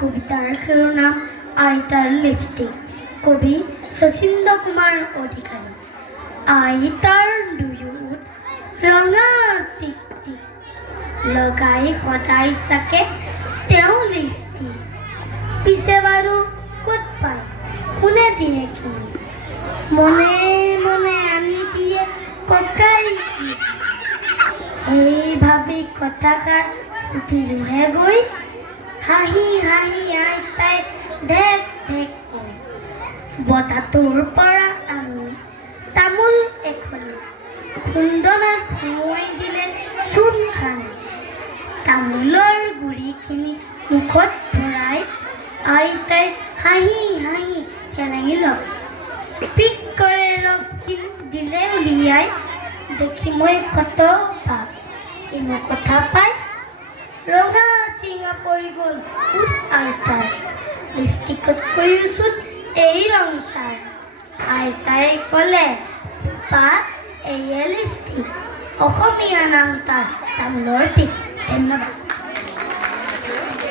কবিতাৰ শিৰোনাম আইতাৰ লিপষ্টিক। কবি শচীন্দ্ৰ কুমাৰ অধিকাৰী। আইতাৰ দুয়োত ৰঙা টিক টিক, লগাই সদায় চাকে তেওঁ লিপষ্টিক। পিছে বাৰু ক'ত পায়, কোনে দিয়ে কিনি, মনে মনে আনি দিয়ে ককাই কিজি। এই ভাবি কথাষাৰ সুধিলোহে গৈ, হাঁহি হাঁহি আইতাই ঢেক ঢেক কয়। বতাটোৰ পৰা আমি তামোল এখনি খুন্দনাত সুমুৱাই দিলে চূণ সানি। তামোলৰ গুৰিখিনি মুখত ভৰাই আইতাই হাঁহি হাঁহি চেলেঙি লয়। পিক কৰে ৰসখিনি দিলে উলিয়াই, দেখি মই কত ভাব কিনো কথা পাই। ৰঙা চিঙা পৰি গ'ল উঠ আইতাৰ, লিপষ্টিকতকৈওচোন এই ৰং ছাৰ। আইতাই ক'লে, বা এইয়ে লিপষ্টিক, অসমীয়া নাম তাৰ তামোলৰ পিক। ধন্যবাদ।